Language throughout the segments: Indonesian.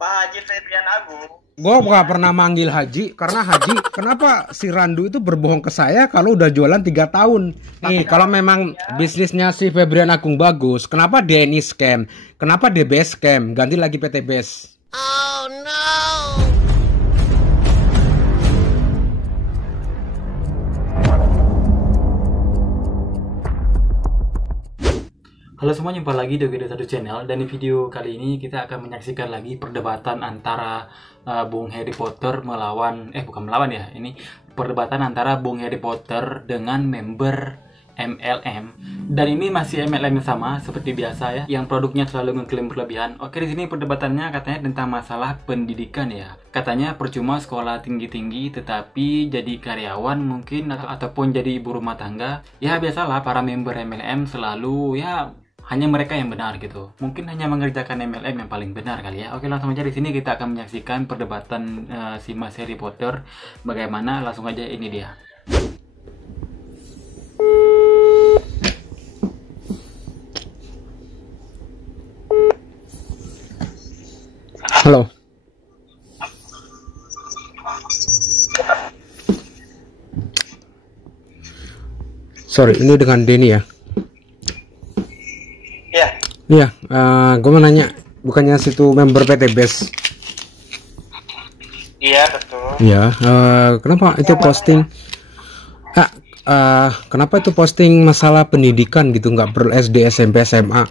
Pak Haji Febrian Agung. Gue gak pernah manggil Haji, karena Haji, kenapa si Randu itu berbohong ke saya kalau udah jualan 3 tahun? Nih, kalau memang bisnisnya si Febrian Agung bagus, kenapa DNI scam? Kenapa DBS scam? Ganti lagi PT BES. Oh no! Halo semua, jumpa lagi di Oke21 Channel. Dan di video kali ini kita akan menyaksikan lagi perdebatan antara Bung Harry Potter melawan, bukan melawan ya, ini perdebatan antara Bung Harry Potter dengan member MLM. Dan ini masih MLM yang sama seperti biasa ya, yang produknya selalu mengklaim berlebihan. Oke, di sini perdebatannya katanya tentang masalah pendidikan ya. Katanya percuma sekolah tinggi-tinggi tetapi jadi karyawan mungkin ataupun jadi ibu rumah tangga. Ya biasalah, para member MLM selalu ya hanya mereka yang benar gitu. Mungkin hanya mengerjakan MLM yang paling benar kali ya. Oke, langsung aja di sini kita akan menyaksikan perdebatan si Mas Harry Potter. Bagaimana? Langsung aja, ini dia. Halo. Sorry, ini dengan Denny ya. Iya, gue mau nanya, bukannya situ member PT BES? Iya, betul. Iya, kenapa itu posting? Kenapa itu posting masalah pendidikan gitu, nggak perlu SD, SMP, SMA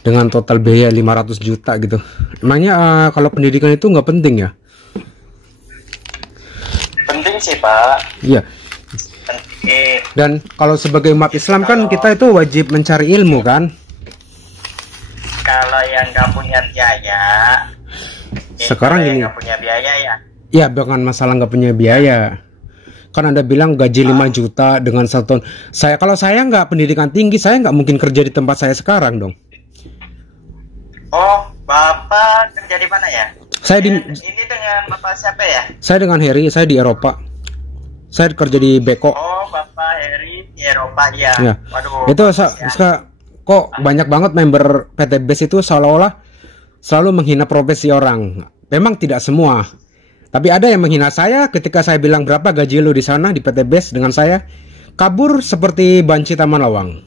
dengan total biaya 500 juta gitu? Emangnya kalau pendidikan itu nggak penting ya? Penting sih, Pak. Iya. Penting. Dan kalau sebagai umat Islam kan kita itu wajib mencari ilmu kan? Kalau yang nggak punya biaya, sekarang ini nggak punya biaya ya. Ya, bukan masalah nggak punya biaya. Kan Anda bilang gaji 5 juta dengan 1 tahun. Kalau saya nggak pendidikan tinggi, saya nggak mungkin kerja di tempat saya sekarang dong. Oh, Bapak kerja di mana ya? Ini dengan Bapak siapa ya? Saya dengan Harry, saya di Eropa. Saya kerja di Beko. Oh, Bapak Harry di Eropa ya. Ya. Waduh. Itu kok banyak banget member PT BES itu seolah-olah selalu menghina profesi orang. Memang tidak semua. Tapi ada yang menghina saya ketika saya bilang berapa gaji lu di sana di PT BES dengan saya. Kabur seperti banci Taman Lawang.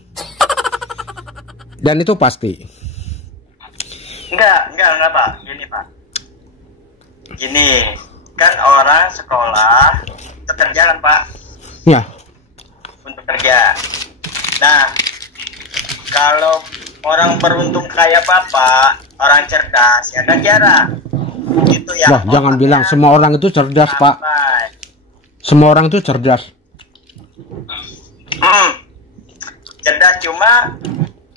Dan itu pasti. Enggak Pak. Gini Pak. Gini, kan orang sekolah kerja kan Pak? Ya. Untuk kerja. Nah, kalau orang beruntung kayak Bapak, orang cerdas, ya kan jarang. Itu ya. Wah, jangan bilang semua orang itu cerdas, Pak. Semua orang itu cerdas. Cerdas, cuma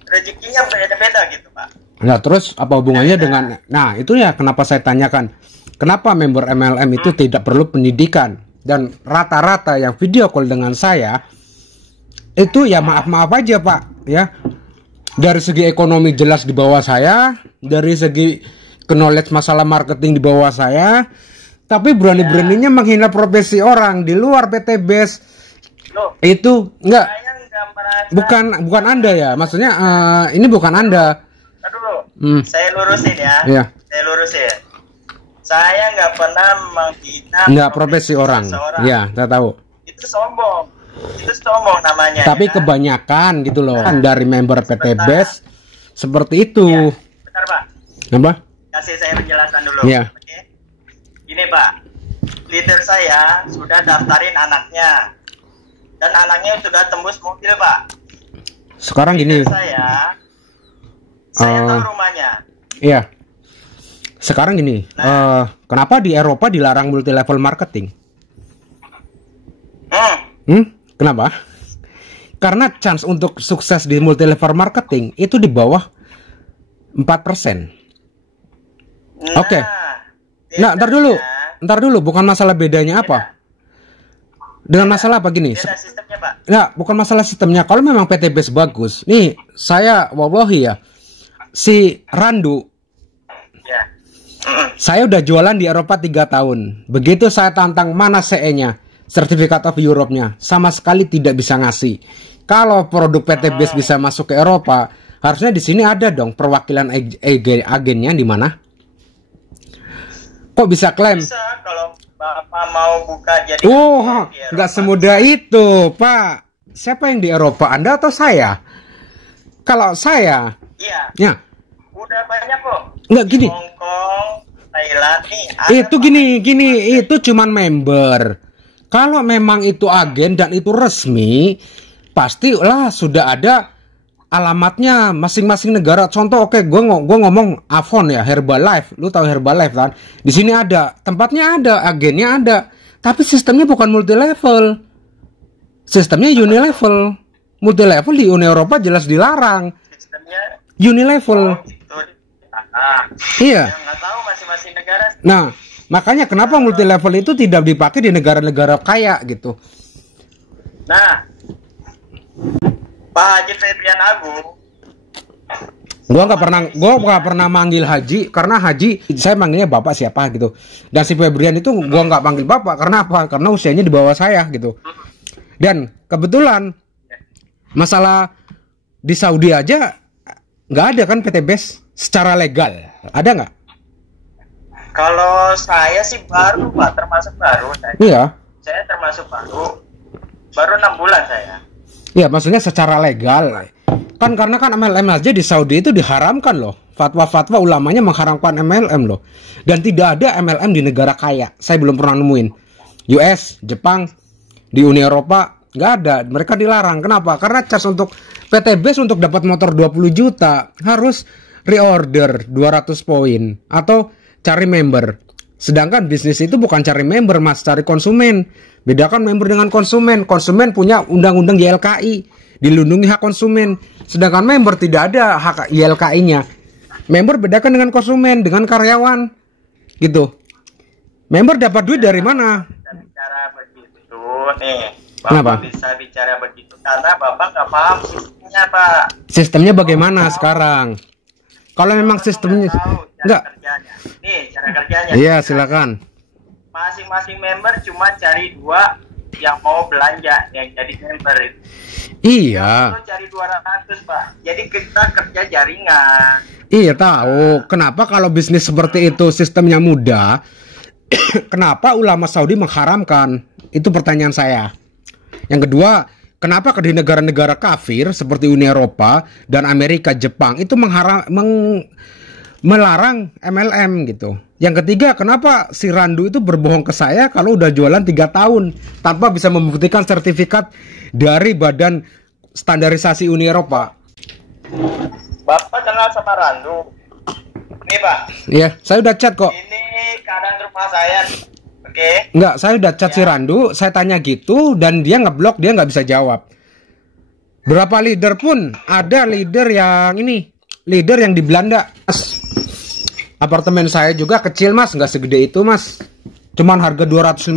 rezekinya beda-beda gitu, Pak. Nah, terus apa hubungannya dengan... Nah, itu ya kenapa saya tanyakan. Kenapa member MLM itu tidak perlu pendidikan? Dan rata-rata yang video call dengan saya, itu ya maaf-maaf aja, Pak. Ya, dari segi ekonomi jelas di bawah saya, dari segi knowledge masalah marketing di bawah saya, tapi berani-beraninya menghina profesi orang di luar PT BES. Itu enggak, bukan Anda ya, maksudnya ini bukan Anda. Saya lurusin ya. Iya. Saya lurusin. Saya nggak pernah menghina profesi orang. Iya, saya tahu. Itu sombong. Itu sombong namanya. Tapi ya, kebanyakan gitu loh, dari member PT BES seperti itu. Ya, bentar Pak. Apa? Kasih saya penjelasan dulu. Iya. Oke. Gini Pak, leader saya sudah daftarin anaknya, dan anaknya sudah tembus mobil Pak. Sekarang gini. Saya tahu rumahnya. Iya. Sekarang gini. Kenapa di Eropa dilarang multi level marketing? Kenapa? Karena chance untuk sukses di multi level marketing itu di bawah 4%. Oke. Nah, ntar dulu, bukan masalah bedanya apa? Dengan masalah apa gini? Sistemnya, Pak. Nah, bukan masalah sistemnya. Kalau memang PT BES bagus, nih saya wallahi ya, si Randu, ya. Saya udah jualan di Eropa 3 tahun. Begitu saya tantang mana CE-nya, Certificate of Europe-nya, sama sekali tidak bisa ngasih. Kalau produk PT BES bisa masuk ke Eropa, harusnya di sini ada dong perwakilan agennya di mana? Kok bisa klaim? Bisa kalau Bapak mau buka jadi Oh, di nggak Eropa. semudah itu, Pak. Siapa yang di Eropa? Anda atau saya? Kalau saya, Iya, ya, udah banyak kok. nggak gini. Hong Kong, Thailand nih. ada Itu kok. gini, itu cuman member. Kalau memang itu agen dan itu resmi, pastilah sudah ada alamatnya masing-masing negara. Contoh, oke, gue ngomong Avon ya, Herbalife. Lu tahu Herbalife kan? Di sini ada, tempatnya ada, agennya ada. Tapi sistemnya bukan multi level. Sistemnya unilevel. Multi level di Uni Eropa jelas dilarang. Sistemnya Unilevel. gitu. Nah, Iya. yang nggak tahu masing-masing negara. Nah, makanya kenapa multi level itu tidak dipakai di negara-negara kaya gitu. Nah, Pak Haji Febrian Agung, Gua nggak pernah manggil Haji karena Haji saya manggilnya bapak siapa gitu. Dan si Febrian itu gua nggak panggil bapak karena apa? Karena usianya di bawah saya gitu. Dan kebetulan masalah di Saudi aja nggak ada kan PT BES secara legal. Ada nggak? kalau saya sih baru Pak, termasuk baru. Iya. Saya termasuk baru 6 bulan saya. Iya, maksudnya secara legal. Kan karena kan MLM aja di Saudi itu diharamkan loh. Fatwa-fatwa ulamanya mengharamkan MLM loh. Dan tidak ada MLM di negara kaya. Saya belum pernah nemuin. US, Jepang, di Uni Eropa nggak ada. Mereka dilarang. Kenapa? Karena cas untuk PT BES untuk dapat motor 20 juta harus reorder 200 poin atau cari member. Sedangkan bisnis itu bukan cari member, Mas, cari konsumen. Bedakan member dengan konsumen. Konsumen punya undang-undang YLKI, dilindungi hak konsumen. Sedangkan member tidak ada hak YLKI-nya. Member bedakan dengan konsumen, dengan karyawan. Gitu. Member dapat duit dari mana? Bisa bicara begitu nih. Kenapa? Bapak bisa bicara begitu karena Bapak nggak paham sistemnya, Pak. Sistemnya bagaimana sekarang? Kalau memang sistemnya enggak. Kerjanya. Nih, cara kerjanya. Iya, silakan. Masing-masing member cuma cari 2 yang mau belanja yang jadi member itu. Iya. Lu cari 200, Pak. Jadi kita kerja jaringan. Iya tahu. Kenapa kalau bisnis seperti itu sistemnya mudah? Kenapa ulama Saudi mengharamkan? Itu pertanyaan saya. Yang kedua, kenapa di negara-negara kafir seperti Uni Eropa dan Amerika, Jepang itu melarang MLM gitu. Yang ketiga, kenapa si Randu itu berbohong ke saya kalau udah jualan 3 tahun tanpa bisa membuktikan sertifikat dari Badan Standarisasi Uni Eropa? Bapak kenal sama Randu? Nih, Pak. Iya, saya udah chat kok. Ini keadaan rumah saya. Oke. Enggak, saya udah chat si Randu, saya tanya gitu dan dia ngeblok, dia nggak bisa jawab. Berapa leader pun ada leader yang ini, leader yang di Belanda. Mas, apartemen saya juga kecil, Mas, nggak segede itu, Mas. Cuman harga 250.000.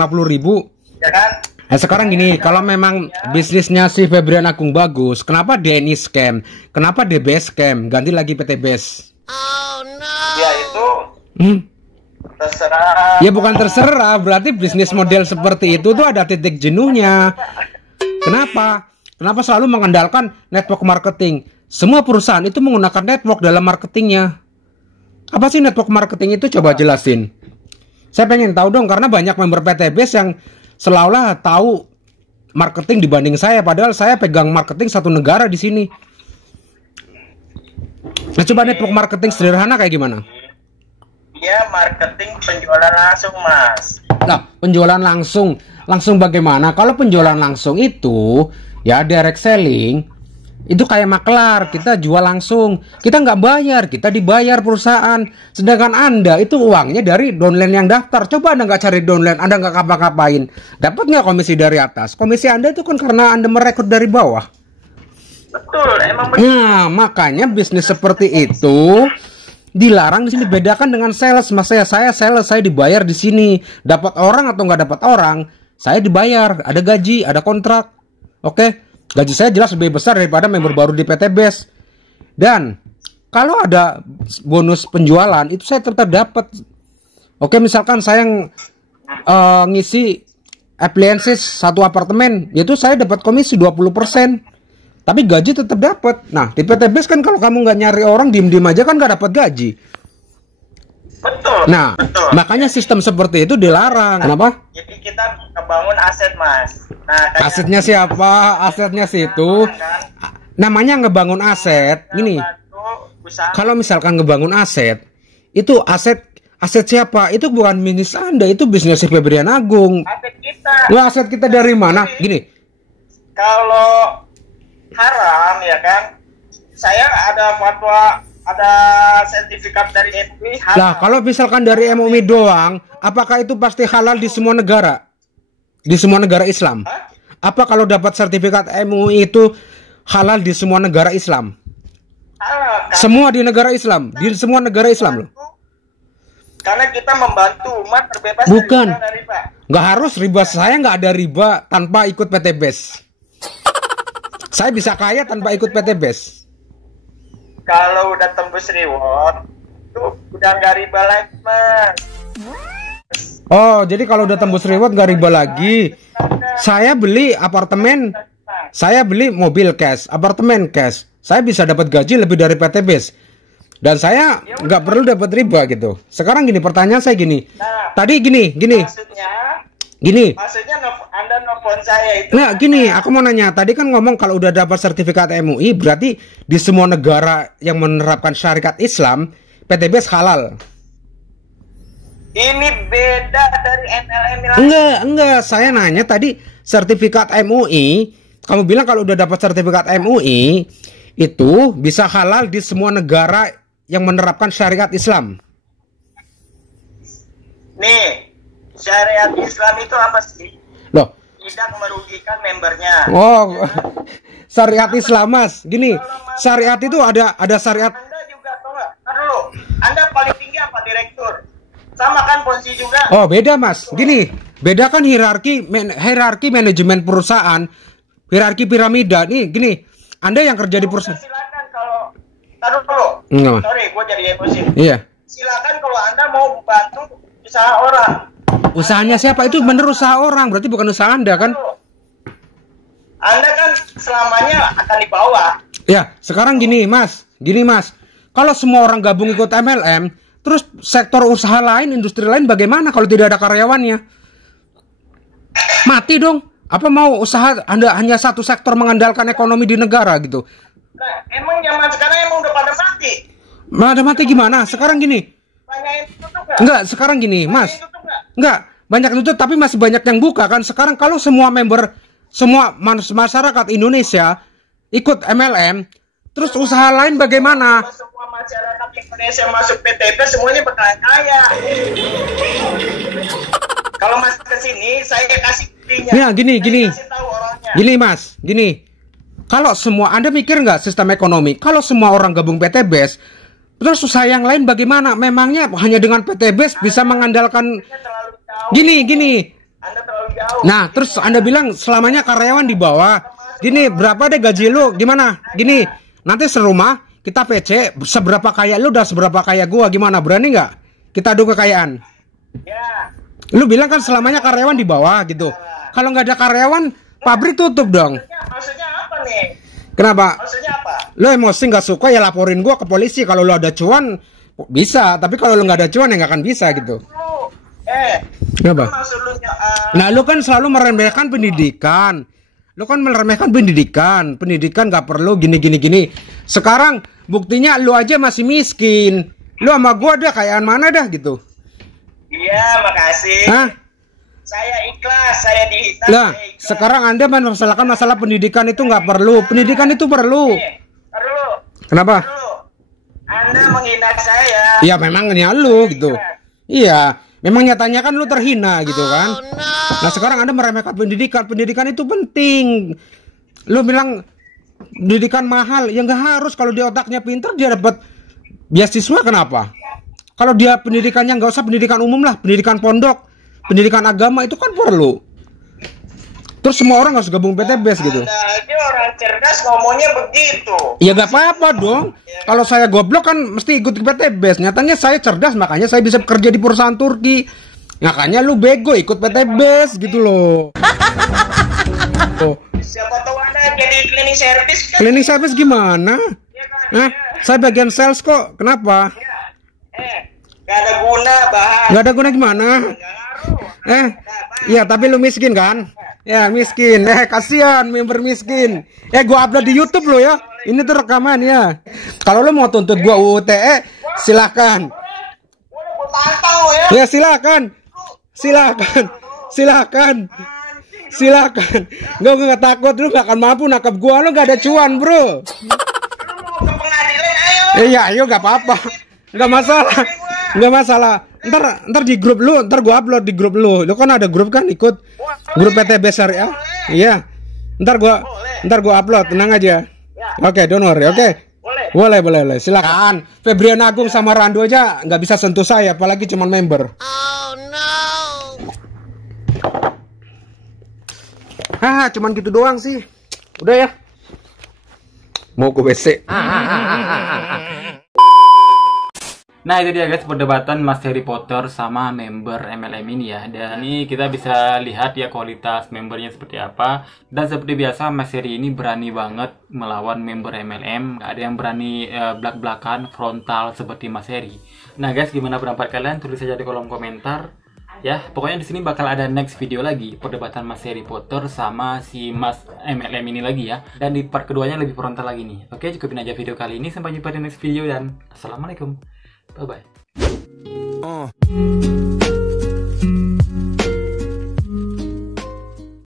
Ya kan? Nah, sekarang gini, kalau memang bisnisnya si Febrian Agung bagus, kenapa DNI scam? Kenapa DBS scam? Ganti lagi PT BES. Ya itu terserah. Ya bukan terserah, berarti bisnis model seperti itu tuh ada titik jenuhnya. Kenapa? Kenapa selalu mengandalkan network marketing? Semua perusahaan itu menggunakan network dalam marketingnya. Apa sih network marketing itu? Coba jelasin. Saya pengen tahu dong, karena banyak member PT BES yang seolah-olah tahu marketing dibanding saya, padahal saya pegang marketing satu negara di sini. Nah, coba network marketing sederhana kayak gimana? Dia marketing penjualan langsung, Mas. Nah, penjualan langsung. Langsung bagaimana? Kalau penjualan langsung itu ya direct selling, itu kayak maklar, kita jual langsung. Kita nggak bayar, kita dibayar perusahaan. Sedangkan Anda itu uangnya dari downline yang daftar. Coba Anda nggak cari downline, Anda nggak ngapa-ngapain, dapat nggak komisi dari atas? Komisi Anda itu kan karena Anda merekrut dari bawah. Betul, emang betul. Nah, makanya bisnis seperti itu dilarang di sini. Bedakan dengan sales, Mas. Saya sales, saya dibayar di sini. Dapat orang atau nggak dapat orang, saya dibayar. Ada gaji, ada kontrak. Oke, gaji saya jelas lebih besar daripada member baru di PT BES. Dan kalau ada bonus penjualan, itu saya tetap dapat. Oke, misalkan saya ngisi appliances satu apartemen, itu saya dapat komisi 20%. Tapi gaji tetap dapat. Nah, di PT BES kan kalau kamu nggak nyari orang, diem-diem aja kan nggak dapat gaji. Betul. Nah, betul. makanya sistem seperti itu dilarang. Kenapa? Jadi kita ngebangun aset, Mas. Nah, kayak Asetnya siapa? Asetnya situ. kan, Namanya ngebangun aset. Gini, bantu usaha. kalau misalkan ngebangun aset, itu aset siapa? Itu bukan bisnis Anda, itu bisnis Febrian Agung. Aset kita. Wah, aset kita dari mana? Gini, Kalau haram ya kan, saya ada fatwa, ada sertifikat dari MUI haram. lah kalau misalkan dari MUI doang, apakah itu pasti halal di semua negara? Di semua negara Islam? Hah? Apa kalau dapat sertifikat MUI itu halal di semua negara Islam? Haram, kan? Semua di negara Islam, di semua negara Islam loh. Karena kita membantu umat terbebas Bukan. dari riba. Nggak harus riba, saya nggak ada riba tanpa ikut PT BES. Saya bisa kaya tanpa ikut PT BES. Kalau udah tembus reward, tuh udah nggak riba lagi, Mas. Oh, jadi kalau udah tembus reward nggak riba lagi. Saya beli apartemen, saya beli mobil cash, apartemen cash. Saya bisa dapat gaji lebih dari PT BES. Dan saya nggak perlu dapat riba gitu. Sekarang gini, pertanyaan saya gini. Nah, Tadi gini. maksudnya Anda nelfon saya itu. Nah, gini, aku mau nanya. Tadi kan ngomong kalau udah dapat sertifikat MUI, berarti di semua negara yang menerapkan syariat Islam, PT BES halal. Ini beda dari MLM lagi. Enggak. Saya nanya tadi sertifikat MUI. Kamu bilang kalau udah dapat sertifikat MUI, itu bisa halal di semua negara yang menerapkan syariat Islam. Nih, syariat Islam itu apa sih? Loh, Tidak merugikan membernya. oh, syariat Islam, Mas. Gini, syariat itu ada syariat. Anda juga tahu nggak? Ntar dulu. Anda paling tinggi apa direktur? Sama kan posisi juga. Oh, beda, Mas. Gini, beda kan hierarki manajemen perusahaan, hierarki piramida. Nih, gini, Anda yang kerja di perusahaan. Silakan kalau taruh dulu. Enggak, Mas. Sorry, gue jadi emosi. Iya. Silakan kalau Anda mau bantu usaha orang. Usahanya siapa? Itu bener usaha orang, berarti bukan usaha Anda kan? Anda kan selamanya akan di bawah. Ya, sekarang gini Mas. Kalau semua orang gabung ikut MLM, terus sektor usaha lain, industri lain bagaimana kalau tidak ada karyawannya? Mati dong. Apa mau usaha Anda hanya satu sektor mengandalkan ekonomi di negara gitu? Nah, emang zaman sekarang emang udah pada mati. Pada mati gimana? Sekarang gini. Banyak yang tutup nggak? Enggak, sekarang gini, Mas. Banyak yang tutup nggak? Enggak, banyak yang tutup tapi masih banyak yang buka kan. Sekarang kalau semua member, semua masyarakat Indonesia ikut MLM, terus usaha lain bagaimana? Kalau semua masyarakat Indonesia masuk PTP semuanya bakalan kaya. Kalau Mas kesini, saya kasih buktinya. Ya, gini. Saya kasih tahu orangnya. Gini Mas, gini. Kalau semua, Anda mikir nggak sistem ekonomi? Kalau semua orang gabung PT BES, terus usaha yang lain bagaimana? Memangnya hanya dengan PT BES bisa mengandalkan? Anda terlalu jauh. Gini. Anda terlalu jauh. Nah, terus Anda bilang selamanya karyawan di bawah. Gini, berapa deh gaji lu? Gimana? Gini, nanti serumah kita PC, seberapa kaya lu udah seberapa kaya gua, gimana? Berani nggak? Kita adu kekayaan. Ya. Lu bilang kan selamanya karyawan di bawah gitu. Kalau nggak ada karyawan, pabrik tutup dong. Maksudnya apa nih? Kenapa? Maksudnya apa? Lu emosi nggak suka ya laporin gua ke polisi. Kalau lu ada cuan bisa, tapi kalau lu nggak ada cuan ya nggak akan bisa gitu. Lu, Kenapa? maksud lu Nah, lu kan selalu meremehkan pendidikan. Pendidikan nggak perlu gini. Sekarang buktinya lu aja masih miskin. Lu sama gua dah kayaan mana dah gitu. Iya, makasih. Hah? Saya ikhlas, saya dihitam. Nah, sekarang Anda mempermasalahkan masalah pendidikan itu nggak perlu. Pendidikan itu perlu. Dulu. Kenapa? Anda menghina saya. Ya memang hanya lu gitu. Iya, memang nyatanya kan lu terhina gitu kan. Nah, sekarang Anda meremehkan pendidikan. Pendidikan itu penting. Lu bilang pendidikan mahal, ya nggak harus. Kalau dia otaknya pintar dia dapat beasiswa, kenapa? Kalau dia pendidikannya nggak usah pendidikan umum lah, pendidikan pondok, pendidikan agama itu kan perlu. Terus semua orang harus gabung PT BES gitu. Anda aja orang cerdas ngomongnya begitu. Ya gak apa-apa dong. Kalau saya goblok kan mesti ikut PT BES. Nyatanya saya cerdas, makanya saya bisa bekerja di perusahaan Turki. Makanya lu bego ikut PT BES gitu loh. Siapa tahu Anda jadi cleaning service kan? Cleaning service gimana? Iya kan? Hah? Saya bagian sales kok. Kenapa? Iya. Nggak ada guna, Bang. Nggak ada guna gimana? Nggak ngaruh. Iya, tapi lu miskin kan? Ya, miskin. Kasihan member miskin. Gua upload di YouTube lo ya. Ini tuh rekaman ya. Kalau lu mau tuntut gua UTE, silakan. Udah gua tantang lo ya. Ya, silakan. Silakan. Silakan. Silakan. Gua nggak takut, lu nggak akan mampu nangkap gua, lu nggak ada cuan, bro. Lu mau ke pengadilan, ayo. Iya, ayo nggak apa-apa. Nggak masalah. Nggak masalah. Ntar di grup lu, ntar gua upload di grup lu. Lu kan ada grup kan, ikut grup PTB Syariah. Iya. Ntar gua upload, tenang aja. Oke, don't worry. Oke. Boleh. Silakan. Febrian Agung sama Rando aja nggak bisa sentuh saya, apalagi cuma member. Oh no. Cuman gitu doang sih. Udah ya. Mau ke WC. Nah itu dia guys, perdebatan Mas Harry Potter sama member MLM ini ya. Dan ini kita bisa lihat ya kualitas membernya seperti apa. Dan seperti biasa Mas Harry ini berani banget melawan member MLM. Gak ada yang berani belak-belakan frontal seperti Mas Harry. Nah guys, gimana pendapat kalian? Tulis saja di kolom komentar. Ya, pokoknya di sini bakal ada next video lagi perdebatan Mas Harry Potter sama si Mas MLM ini lagi ya. Dan di part keduanya lebih frontal lagi nih. Oke, cukupin aja video kali ini. Sampai jumpa di next video dan assalamualaikum. Bye bye.